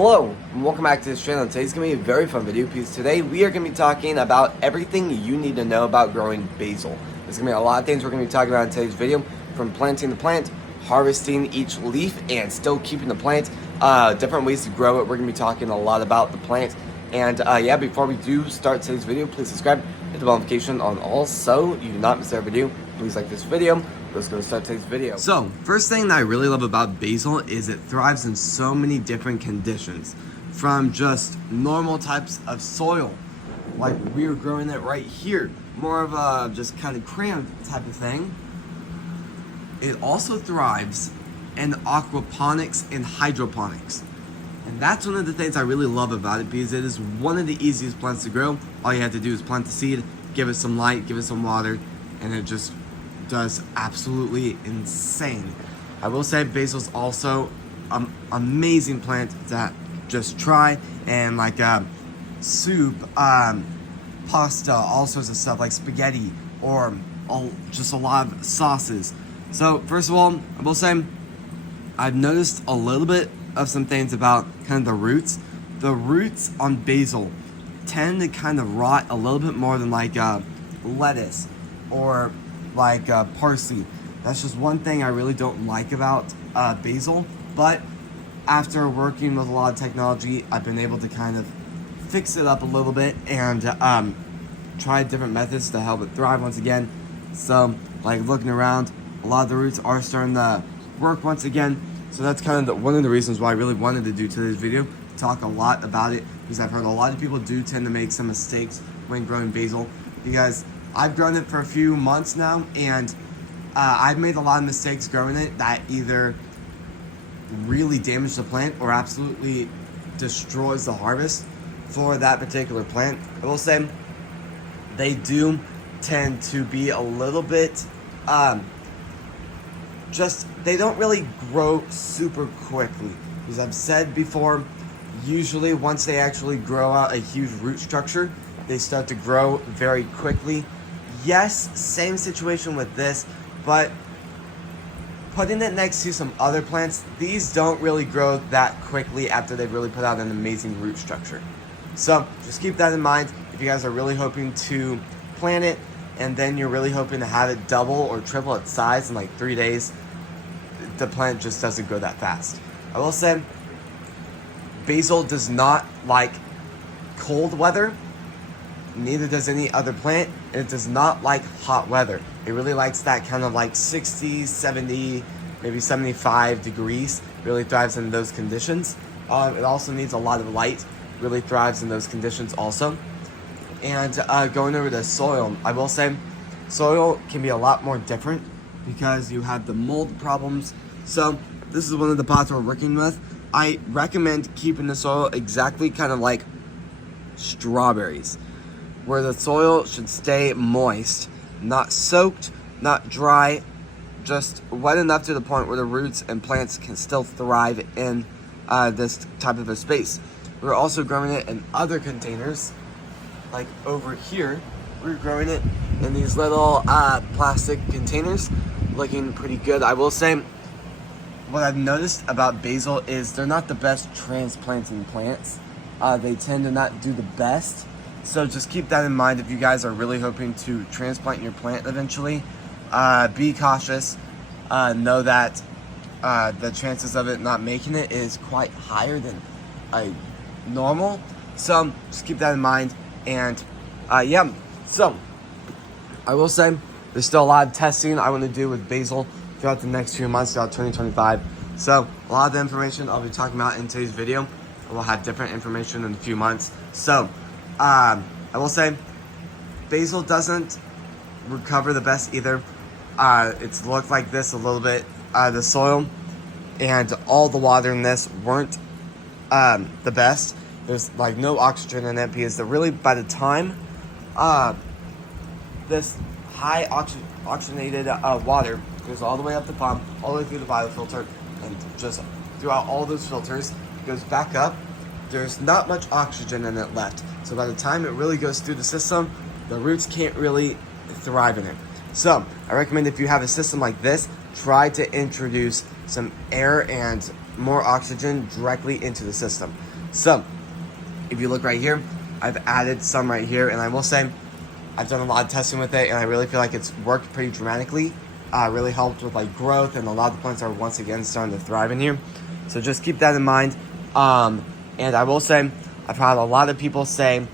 Hello, and welcome back to this channel. Today's going to be a very fun video because today we are going to be talking about everything you need to know about growing basil. There's going to be a lot of things we're going to be talking about in today's video, from planting the plant, harvesting each leaf, and still keeping the plant, different ways to grow it. We're going to be talking a lot about the plant. And yeah, before we do start today's video, please subscribe, hit the bell notification on all so you do not miss our video. Please like this video. Let's go start today's video. So, first thing that I really love about basil is it thrives in so many different conditions. From just normal types of soil, like we're growing it right here, more of a just kind of cramped type of thing. It also thrives in aquaponics and hydroponics. And that's one of the things I really love about it because it is one of the easiest plants to grow. All you have to do is plant the seed, give it some light, give it some water, and it just does absolutely insane. I will say basil's also an amazing plant to just try, and like soup, pasta, all sorts of stuff like spaghetti, or just a lot of sauces. So first of all, I will say I've noticed a little bit of some things about kind of the roots. The roots on basil tend to kind of rot a little bit more than like lettuce or like parsley. That's just one thing I really don't like about basil. But after working with a lot of technology, I've been able to kind of fix it up a little bit and try different methods to help it thrive once again. So like looking around, a lot of the roots are starting to work once again. So that's kind of one of the reasons why I really wanted to do today's video, talk a lot about it, because I've heard a lot of people do tend to make some mistakes when growing basil, because I've grown it for a few months now, and I've made a lot of mistakes growing it that either really damage the plant or absolutely destroys the harvest for that particular plant. I will say they do tend to be a little bit they don't really grow super quickly, because I've said before, usually once they actually grow out a huge root structure, they start to grow very quickly. Yes, same situation with this, but putting it next to some other plants, these don't really grow that quickly after they've really put out an amazing root structure. So just keep that in mind if you guys are really hoping to plant it and then you're really hoping to have it double or triple its size in like 3 days. The plant just doesn't grow that fast. I will say basil does not like cold weather. Neither does any other plant, and it does not like hot weather. It really likes that kind of like 60, 70, maybe 75 degrees. Really thrives in those conditions. It also needs a lot of light. Really thrives in those conditions also. And going over to soil, I will say soil can be a lot more different because you have the mold problems. So this is one of the pots we're working with. I recommend keeping the soil exactly kind of like strawberries, where the soil should stay moist, not soaked, not dry, just wet enough to the point where the roots and plants can still thrive in this type of a space. We're also growing it in other containers, like over here. We're growing it in these little plastic containers, looking pretty good. I will say, what I've noticed about basil is they're not the best transplanting plants. They tend to not do the best. So just keep that in mind if you guys are really hoping to transplant your plant eventually. Be cautious. Know that the chances of it not making it is quite higher than normal. So just keep that in mind. And yeah, so I will say there's still a lot of testing I want to do with basil throughout the next few months, throughout 2025. So a lot of the information I'll be talking about in today's video, we'll have different information in a few months. So I will say basil doesn't recover the best either. It's looked like this a little bit. The soil and all the water in this weren't the best. There's like no oxygen in it because they're really, by the time this high oxygenated water goes all the way up the pump, all the way through the biofilter, and just throughout all those filters, goes back up, there's not much oxygen in it left. So by the time it really goes through the system, the roots can't really thrive in it. So I recommend if you have a system like this, try to introduce some air and more oxygen directly into the system. So if you look right here, I've added some right here, and I will say I've done a lot of testing with it, and I really feel like it's worked pretty dramatically. Really helped with like growth, and a lot of the plants are once again starting to thrive in here. So just keep that in mind. And I will say I've had a lot of people say,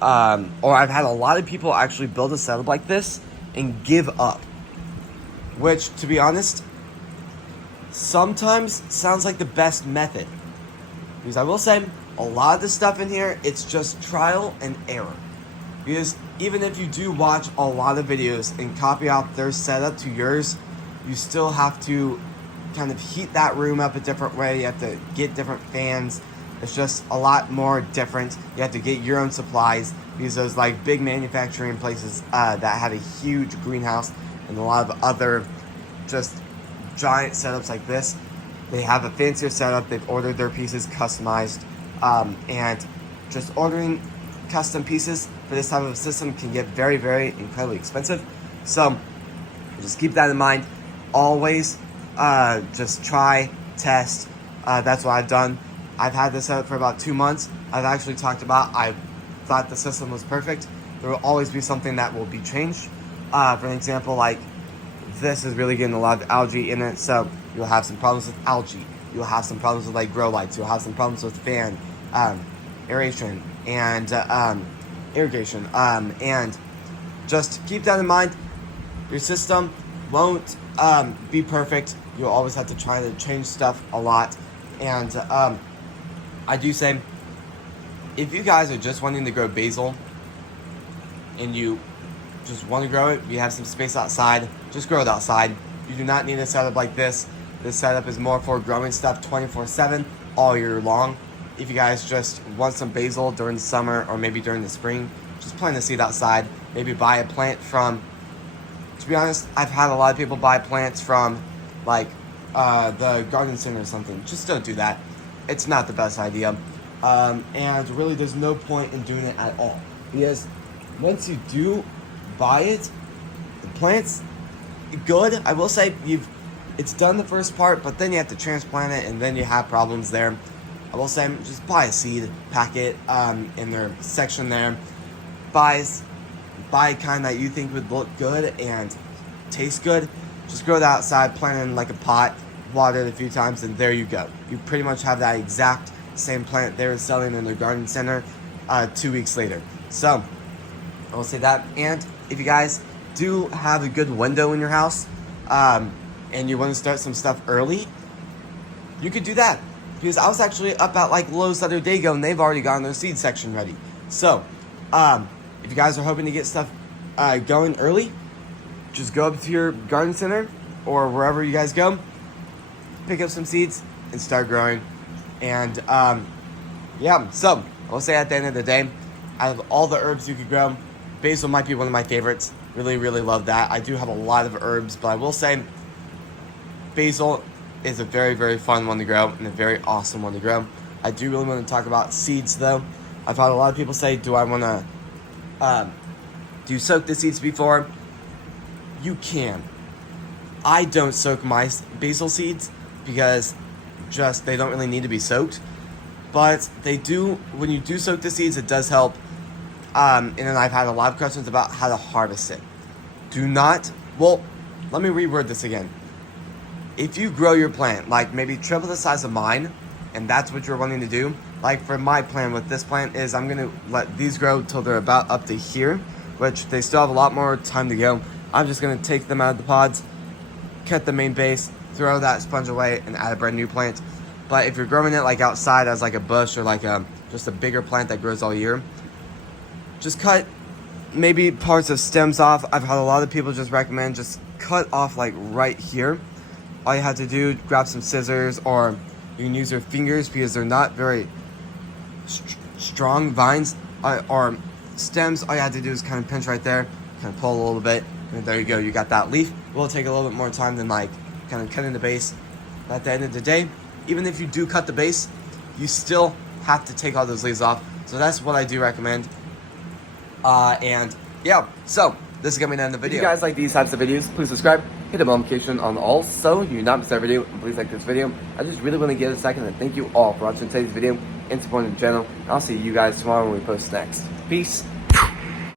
or I've had a lot of people actually build a setup like this and give up, which, to be honest, sometimes sounds like the best method. Because I will say, a lot of the stuff in here, it's just trial and error. Because even if you do watch a lot of videos and copy out their setup to yours, you still have to kind of heat that room up a different way. You have to get different fans. It's just a lot more different. You have to get your own supplies, because those like big manufacturing places that have a huge greenhouse and a lot of other just giant setups like this, they have a fancier setup. They've ordered their pieces customized, and just ordering custom pieces for this type of system can get very, very incredibly expensive. So just keep that in mind. Always just try, test. That's what I've done. I've had this set up for about 2 months. I've actually talked about, I thought the system was perfect. There will always be something that will be changed. For an example, like this is really getting a lot of algae in it, so you'll have some problems with algae. You'll have some problems with like grow lights. You'll have some problems with fan, aeration, and irrigation. And just keep that in mind. Your system won't be perfect. You'll always have to try to change stuff a lot. And I do say, if you guys are just wanting to grow basil and you just want to grow it, you have some space outside, just grow it outside. You do not need a setup like this. This setup is more for growing stuff 24/7 all year long. If you guys just want some basil during the summer or maybe during the spring, just plant a seed outside. Maybe buy a plant from, to be honest, I've had a lot of people buy plants from like the garden center or something. Just don't do that. It's not the best idea. And really there's no point in doing it at all, because once you do buy it, the plant's good. I will say it's done the first part, but then you have to transplant it, and then you have problems there. I will say just buy a seed packet in their section there. Buy a kind that you think would look good and taste good. Just grow that outside, plant it in like a pot, water it a few times, and there you go. You pretty much have that exact same plant they were selling in their garden center 2 weeks later. So I will say that. And if you guys do have a good window in your house, and you want to start some stuff early, you could do that. Because I was actually up at like Lowe's the other day ago, and they've already gotten their seed section ready. So if you guys are hoping to get stuff going early, just go up to your garden center or wherever you guys go, pick up some seeds and start growing. And yeah, so I will say at the end of the day, out of all the herbs you could grow, basil might be one of my favorites. Really, really love that. I do have a lot of herbs, but I will say basil is a very, very fun one to grow and a very awesome one to grow. I do really want to talk about seeds though. I've had a lot of people say, do I want to do you soak the seeds before? You can. I don't soak my basil seeds because just they don't really need to be soaked. But they do, when you do soak the seeds, it does help. And then I've had a lot of questions about how to harvest it. Do not, well, let me reword this again. If you grow your plant, like maybe triple the size of mine, and that's what you're wanting to do, like for my plan with this plant is I'm going to let these grow till they're about up to here, which they still have a lot more time to go. I'm just going to take them out of the pods, cut the main base, throw that sponge away, and add a brand new plant. But if you're growing it like outside as like a bush or like just a bigger plant that grows all year, just cut maybe parts of stems off. I've had a lot of people just recommend just cut off like right here. All you have to do, grab some scissors, or you can use your fingers because they're not very strong vines or stems. All you have to do is kind of pinch right there, kind of pull a little bit, and there you go. You got that leaf. It will take a little bit more time than like kind of cutting the base. But at the end of the day, even if you do cut the base, you still have to take all those leaves off. So that's what I do recommend. And yeah, so this is going to be the end of the video. If you guys like these types of videos, please subscribe. hit the bell notification on all so you do not miss every video, and please like this video. I just really want to give a second and thank you all for watching today's video and supporting the channel. I'll see you guys tomorrow when we post next. Peace.